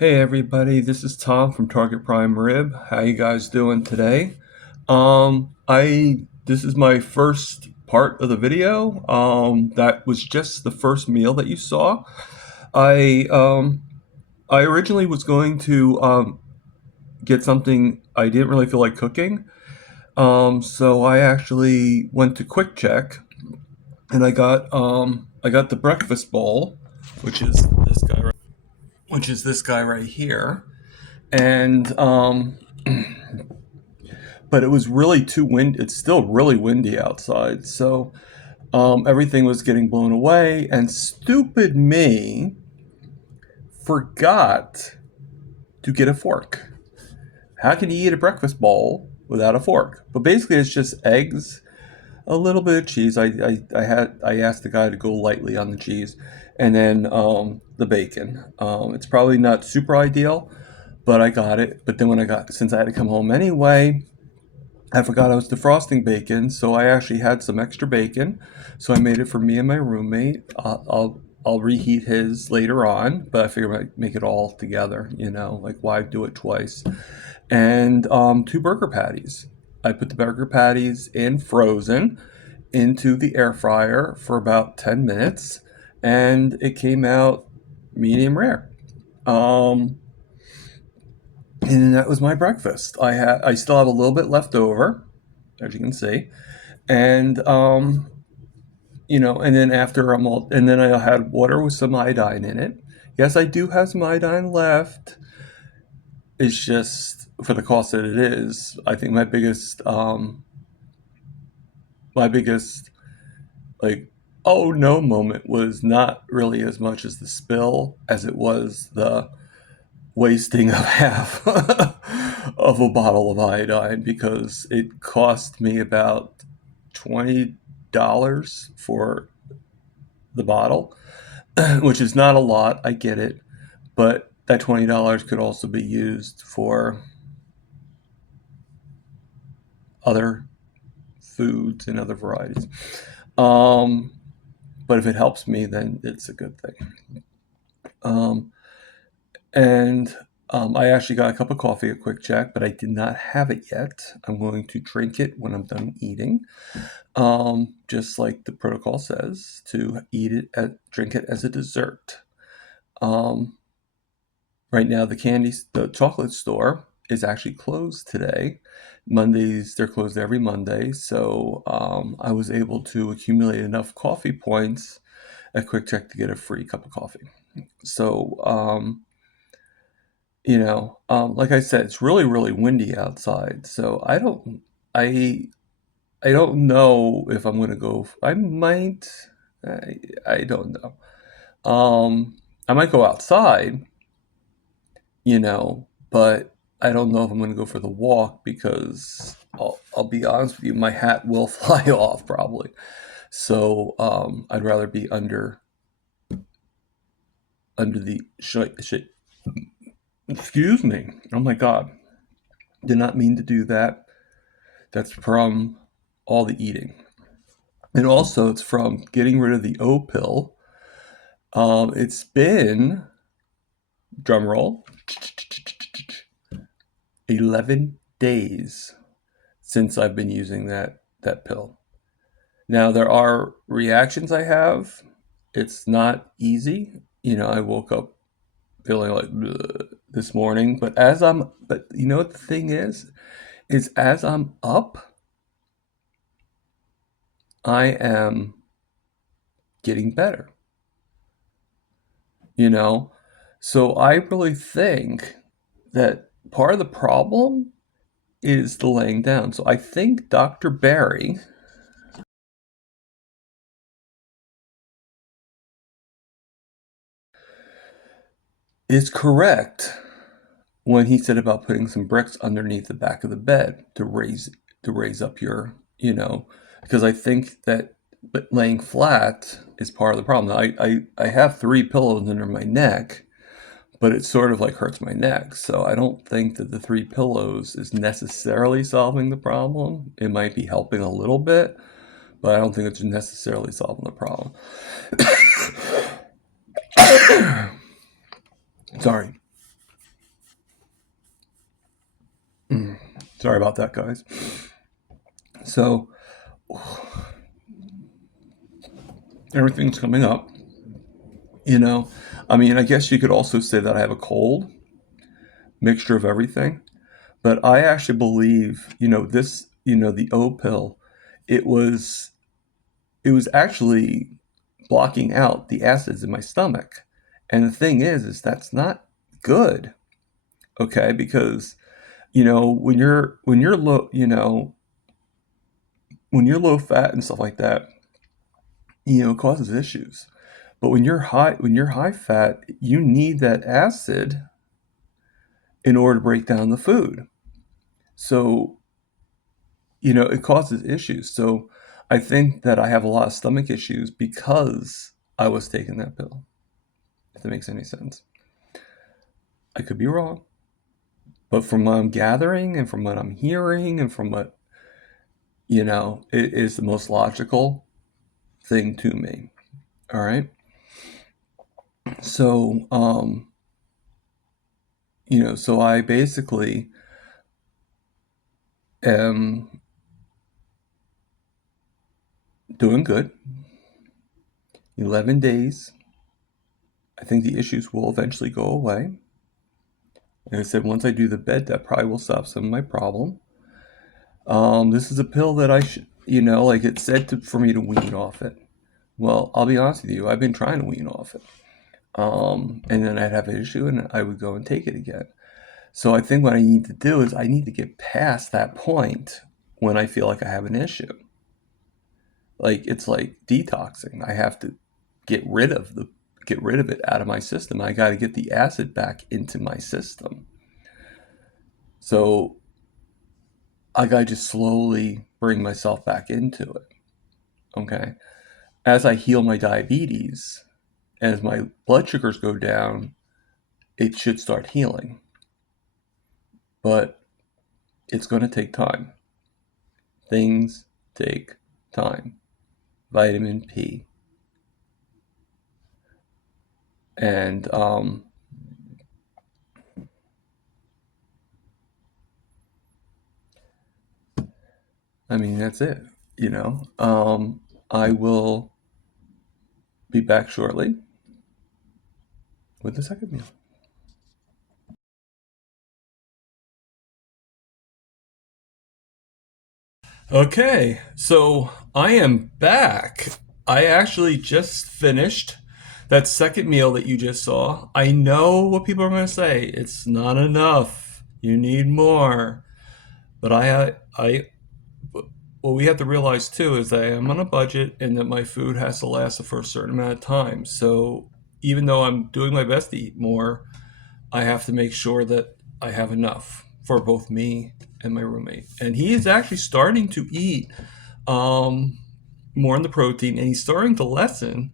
Hey everybody, this is Tom from Target Prime Rib. How you guys doing today? I this is my first part of the video. That was just the first meal that you saw. I I originally was going to get something I didn't really feel like cooking. So I actually went to Quick Check and I got the breakfast bowl, which is this guy right here. And but it was really too windy. It's still really windy outside, so everything was getting blown away. And stupid me forgot to get a fork. How can you eat a breakfast bowl without a fork? But basically, it's just eggs, a little bit of cheese. I asked the guy to go lightly on the cheese, and then the bacon. It's probably not super ideal, but I got it. But then since I had to come home anyway, I forgot I was defrosting bacon, so I actually had some extra bacon. So I made it for me and my roommate. I'll reheat his later on, but I figured I'd make it all together. Like why do it twice? And two burger patties. I put the burger patties in frozen into the air fryer for about 10 minutes, and it came out medium rare. Um, and that was my breakfast. I still have a little bit left over, as you can see, and and then and then I had water with some iodine in it. Yes, I do have some iodine left. It's just for the cost that it is. I think my biggest like oh no moment was not really as much as the spill as it was the wasting of half of a bottle of iodine, because it cost me about $20 for the bottle, which is not a lot. I get it, but that $20 could also be used for other foods and other varieties. Um, but if it helps me, then it's a good thing. Um, and I actually got a cup of coffee at Quick Check, but I did not have it yet. I'm going to drink it when I'm done eating, just like the protocol says, to drink it as a dessert. Um, right now, the chocolate store is actually closed today. Mondays, they're closed every Monday, so I was able to accumulate enough coffee points at Quick Check to get a free cup of coffee. So, like I said, it's really, really windy outside. So I, I don't know if I'm gonna go. I might. I don't know. I might go outside, but I don't know if I'm gonna go for the walk, because I'll be honest with you, my hat will fly off probably. So I'd rather be under the excuse me. Oh my God, did not mean to do that. That's from all the eating, and also it's from getting rid of the O pill. It's been, drum roll, 11 days since I've been using that pill. Now there are reactions I have. It's not easy. I woke up feeling like this morning, but you know what the thing is as I'm up, I am getting better. You know, so I really think that part of the problem is the laying down. So I think Dr. Barry is correct when he said about putting some bricks underneath the back of the bed to raise up because I think that laying flat is part of the problem. I have three pillows under my neck, but it sort of like hurts my neck. So I don't think that the three pillows is necessarily solving the problem. It might be helping a little bit, but I don't think it's necessarily solving the problem. Sorry. Sorry about that, guys. So everything's coming up, you know. I mean, I guess you could also say that I have a cold, mixture of everything. But I actually believe, this, the O pill, it was it was actually blocking out the acids in my stomach. And the thing is that's not good, okay? Because when you're low, when you're low fat and stuff like that, it causes issues. But when you're high fat, you need that acid in order to break down the food. So, it causes issues. So, I think that I have a lot of stomach issues because I was taking that pill, if that makes any sense. I could be wrong, but from what I'm gathering and from what I'm hearing and from what, it is the most logical thing to me. All right. So, so I basically am doing good. 11 days. I think the issues will eventually go away. Like I said, once I do the bed, that probably will stop some of my problem. This is a pill that I should, like it said for me to wean off it. Well, I'll be honest with you, I've been trying to wean off it. And then I'd have an issue and I would go and take it again. So I think what I need to do is I need to get past that point when I feel like I have an issue. Like it's like detoxing. I have to get rid of it out of my system. I got to get the acid back into my system. So I got to just slowly bring myself back into it. Okay. As I heal my diabetes, as my blood sugars go down, it should start healing. But it's going to take time. Things take time. Vitamin P. And I mean, that's it. I will be back shortly with the second meal. Okay, so I am back. I actually just finished that second meal that you just saw. I know what people are going to say. It's not enough. You need more. But what we have to realize too is that I'm on a budget and that my food has to last for a certain amount of time. So even though I'm doing my best to eat more, I have to make sure that I have enough for both me and my roommate. And he is actually starting to eat um, more on the protein, and he's starting to lessen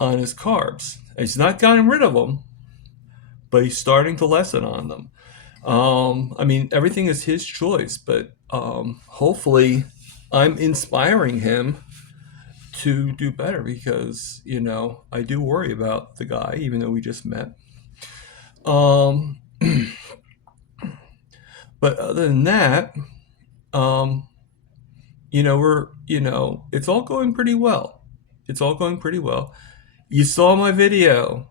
on his carbs. He's not gotten rid of them, but he's starting to lessen on them. I mean, everything is his choice, but hopefully, I'm inspiring him to do better because I do worry about the guy, even though we just met. Um, but other than that, um, it's all going pretty well. It's all going pretty well. You saw my video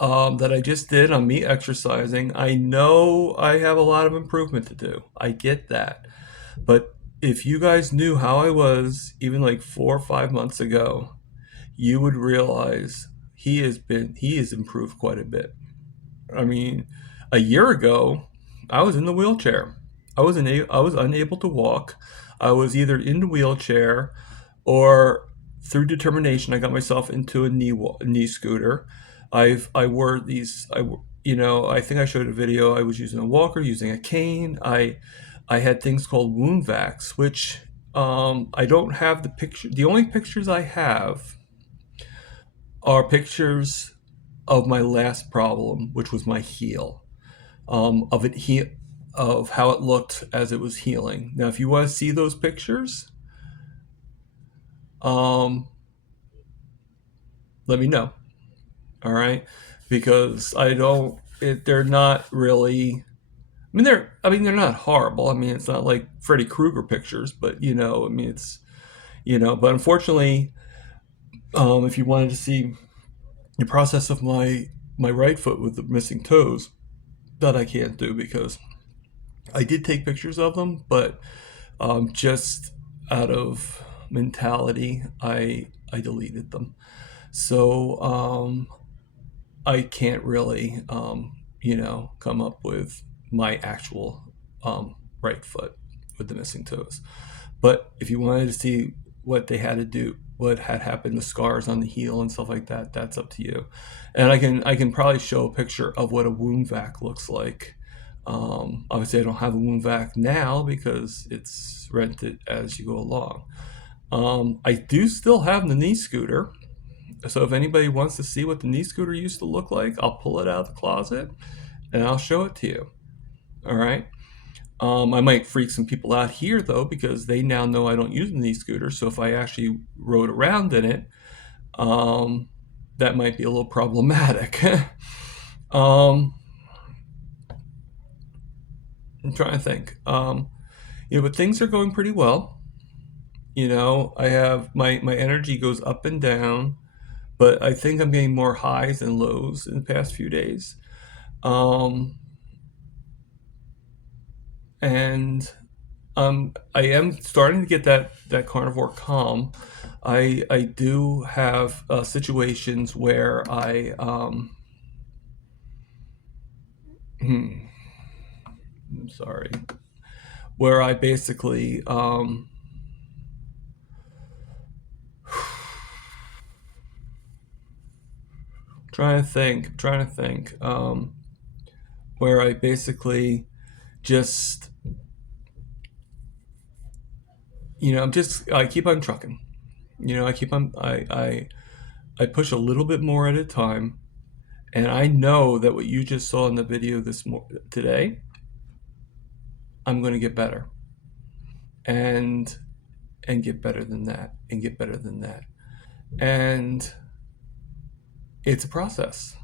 that I just did on me exercising. I know I have a lot of improvement to do. I get that. But if you guys knew how I was even like 4 or 5 months ago, you would realize he has improved quite a bit. I mean, a year ago, I was in the wheelchair. I was unable to walk. I was either in the wheelchair or through determination I got myself into a knee scooter. I wore these I think I showed a video. I was using a walker, using a cane. I had things called wound vacs, which I don't have the picture. The only pictures I have are pictures of my last problem, which was my heel, of of how it looked as it was healing. Now, if you want to see those pictures, um, let me know. All right, because I don't. They're not really. I mean they're not horrible. I mean, it's not like Freddy Krueger pictures, but I mean, but unfortunately, if you wanted to see the process of my right foot with the missing toes, that I can't do because I did take pictures of them, but just out of mentality, I deleted them. So I can't really come up with my actual right foot with the missing toes. But if you wanted to see what they had to do, what had happened, the scars on the heel and stuff like that, that's up to you. And I can probably show a picture of what a wound vac looks like. Obviously, I don't have a wound vac now because it's rented as you go along. I do still have the knee scooter, so if anybody wants to see what the knee scooter used to look like, I'll pull it out of the closet and I'll show it to you. All right. I might freak some people out here though, because they now know I don't use the knee scooter. So if I actually rode around in it, um, that might be a little problematic. um, I'm trying to think. But things are going pretty well. I have my energy goes up and down, but I think I'm getting more highs than lows in the past few days. Um, and I am starting to get that carnivore calm. I do have situations where I'm sorry, where I basically trying to think, where I basically just I keep on trucking. I keep on I push a little bit more at a time, and I know that what you just saw in the video today, I'm going to get better, and get better than that, and get better than that, and it's a process.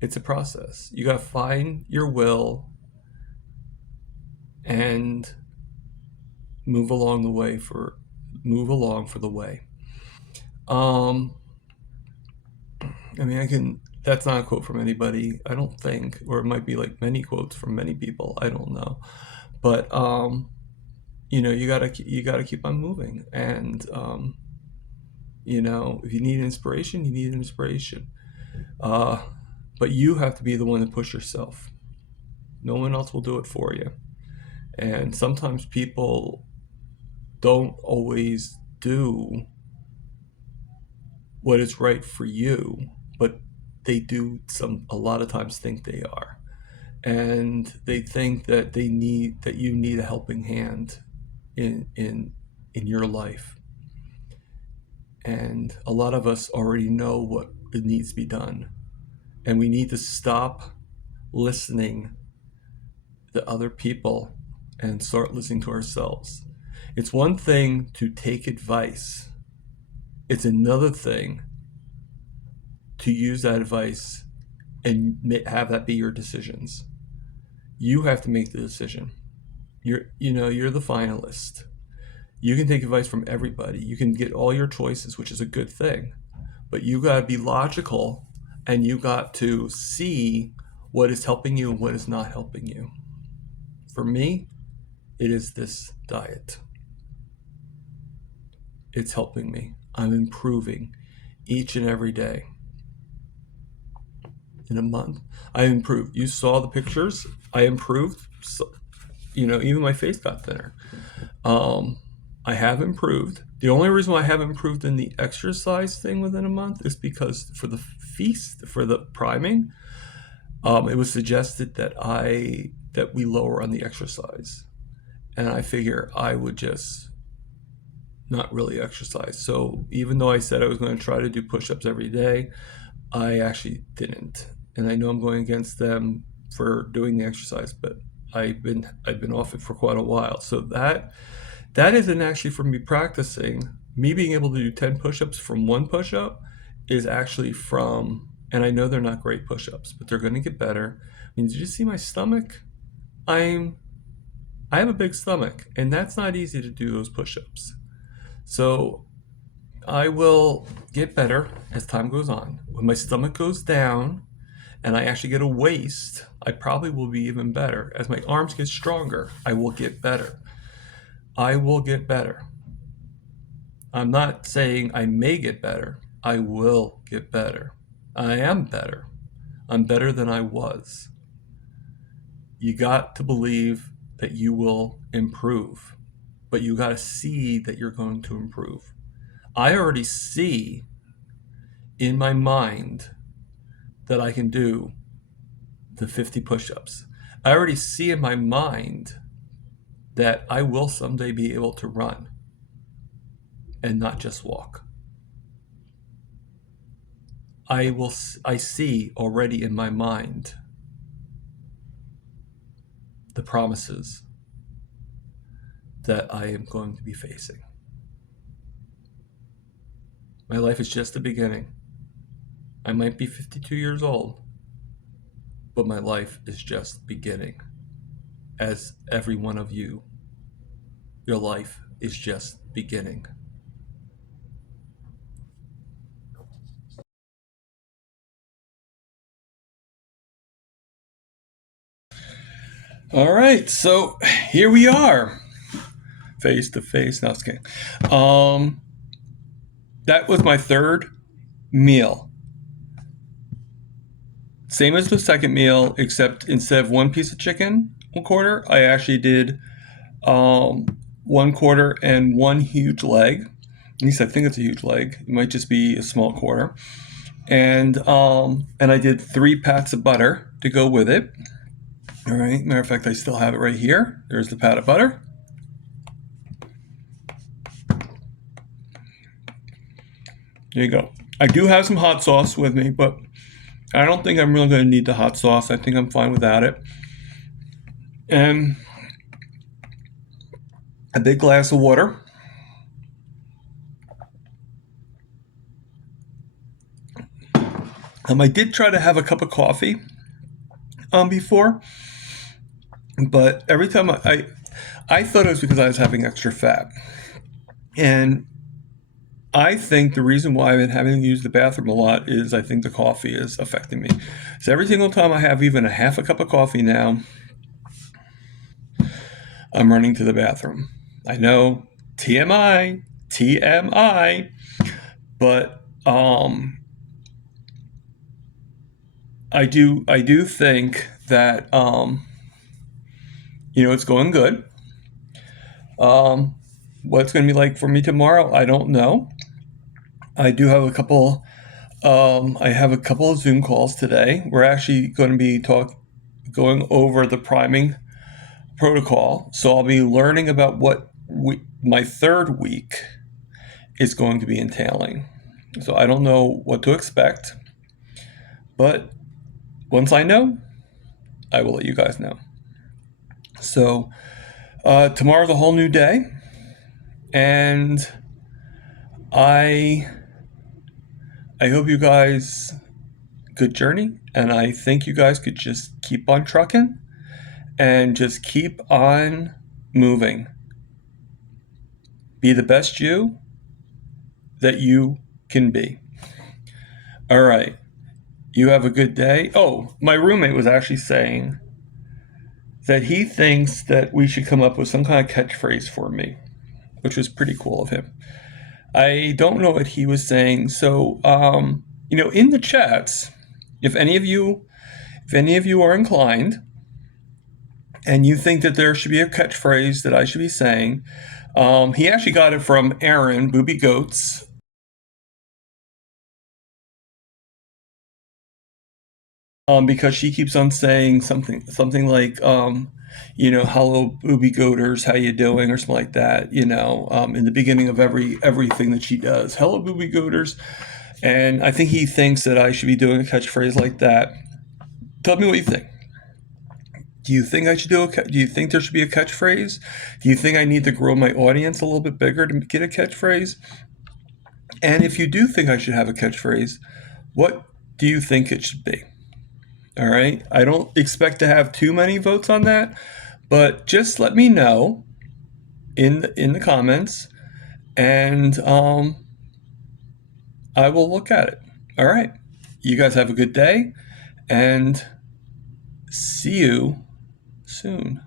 It's a process. You got to find your will and move along for the way. Um, I mean, I can. That's not a quote from anybody, I don't think, or it might be like many quotes from many people. I don't know, but you gotta keep on moving, and if you need inspiration, you need inspiration. Uh, but you have to be the one to push yourself. No one else will do it for you, and sometimes people don't always do what is right for you, but they do a lot of times think they are. And they think that you need a helping hand in your life. And a lot of us already know what it needs to be done. And we need to stop listening to other people and start listening to ourselves. It's one thing to take advice. It's another thing to use that advice and have that be your decisions. You have to make the decision. You're the finalist. You can take advice from everybody. You can get all your choices, which is a good thing. But you got to be logical, and you got to see what is helping you and what is not helping you. For me, it is this diet. It's helping me. I'm improving each and every day. In a month, I improved. You saw the pictures. I improved. So, even my face got thinner. I have improved. The only reason why I haven't improved in the exercise thing within a month is because for the feast, for the priming, it was suggested that we lower on the exercise, and I figure I would just not really exercise. So even though I said I was going to try to do push-ups every day, I actually didn't. And I know I'm going against them for doing the exercise, but I've been off it for quite a while. So that isn't actually from me practicing. Me being able to do 10 push-ups from one push-up is actually from, and I know they're not great push-ups, but they're going to get better. I mean, did you see my stomach? I have a big stomach, and that's not easy to do those push-ups. So I will get better as time goes on. When my stomach goes down and I actually get a waist, I probably will be even better. As my arms get stronger, I will get better. I will get better. I'm not saying I may get better. I will get better. I am better. I'm better than I was. You got to believe that you will improve, but you got to see that you're going to improve. I already see in my mind that I can do the 50 push-ups. I already see in my mind that I will someday be able to run and not just walk. I see already in my mind the promises that I am going to be facing. My life is just the beginning. I might be 52 years old, but my life is just beginning. As every one of you, your life is just beginning. All right, so here we are, face to face. No, I was kidding. That was my third meal. Same as the second meal, except instead of one piece of chicken, 1/4, I actually did 1/4 and one huge leg. At least I think it's a huge leg. It might just be a small quarter. And I did 3 pats of butter to go with it. All right. Matter of fact, I still have it right here. There's the pat of butter. There you go. I do have some hot sauce with me, but I don't think I'm really going to need the hot sauce. I think I'm fine without it. And a big glass of water. I did try to have a cup of coffee before, but every time I thought it was because I was having extra fat. And I think the reason why I've been having to use the bathroom a lot is I think the coffee is affecting me. So every single time I have even a half a cup of coffee now, I'm running to the bathroom. I know, TMI, but I do think that it's going good. What's going to be like for me tomorrow, I don't know. I do have a couple. I have a couple of Zoom calls today. We're actually going to be going over the priming protocol. So I'll be learning about what my third week is going to be entailing. So I don't know what to expect, but once I know, I will let you guys know. So tomorrow's a whole new day, and I hope you guys good journey, and I think you guys could just keep on trucking and just keep on moving. Be the best you that you can be. All right. You have a good day. Oh, my roommate was actually saying that he thinks that we should come up with some kind of catchphrase for me, which was pretty cool of him. I don't know what he was saying. So, in the chats, if any of you are inclined and you think that there should be a catchphrase that I should be saying, he actually got it from Erin Booby Goats. Because she keeps on saying something like, hello booby goaters, how you doing, or something like that, in the beginning of everything that she does. Hello booby goaters. And I think he thinks that I should be doing a catchphrase like that. Tell me what you think. Do you think I should do you think there should be a catchphrase? Do you think I need to grow my audience a little bit bigger to get a catchphrase? And if you do think I should have a catchphrase, what do you think it should be? All right. I don't expect to have too many votes on that, but just let me know in the comments, and I will look at it. All right. You guys have a good day, and see you soon.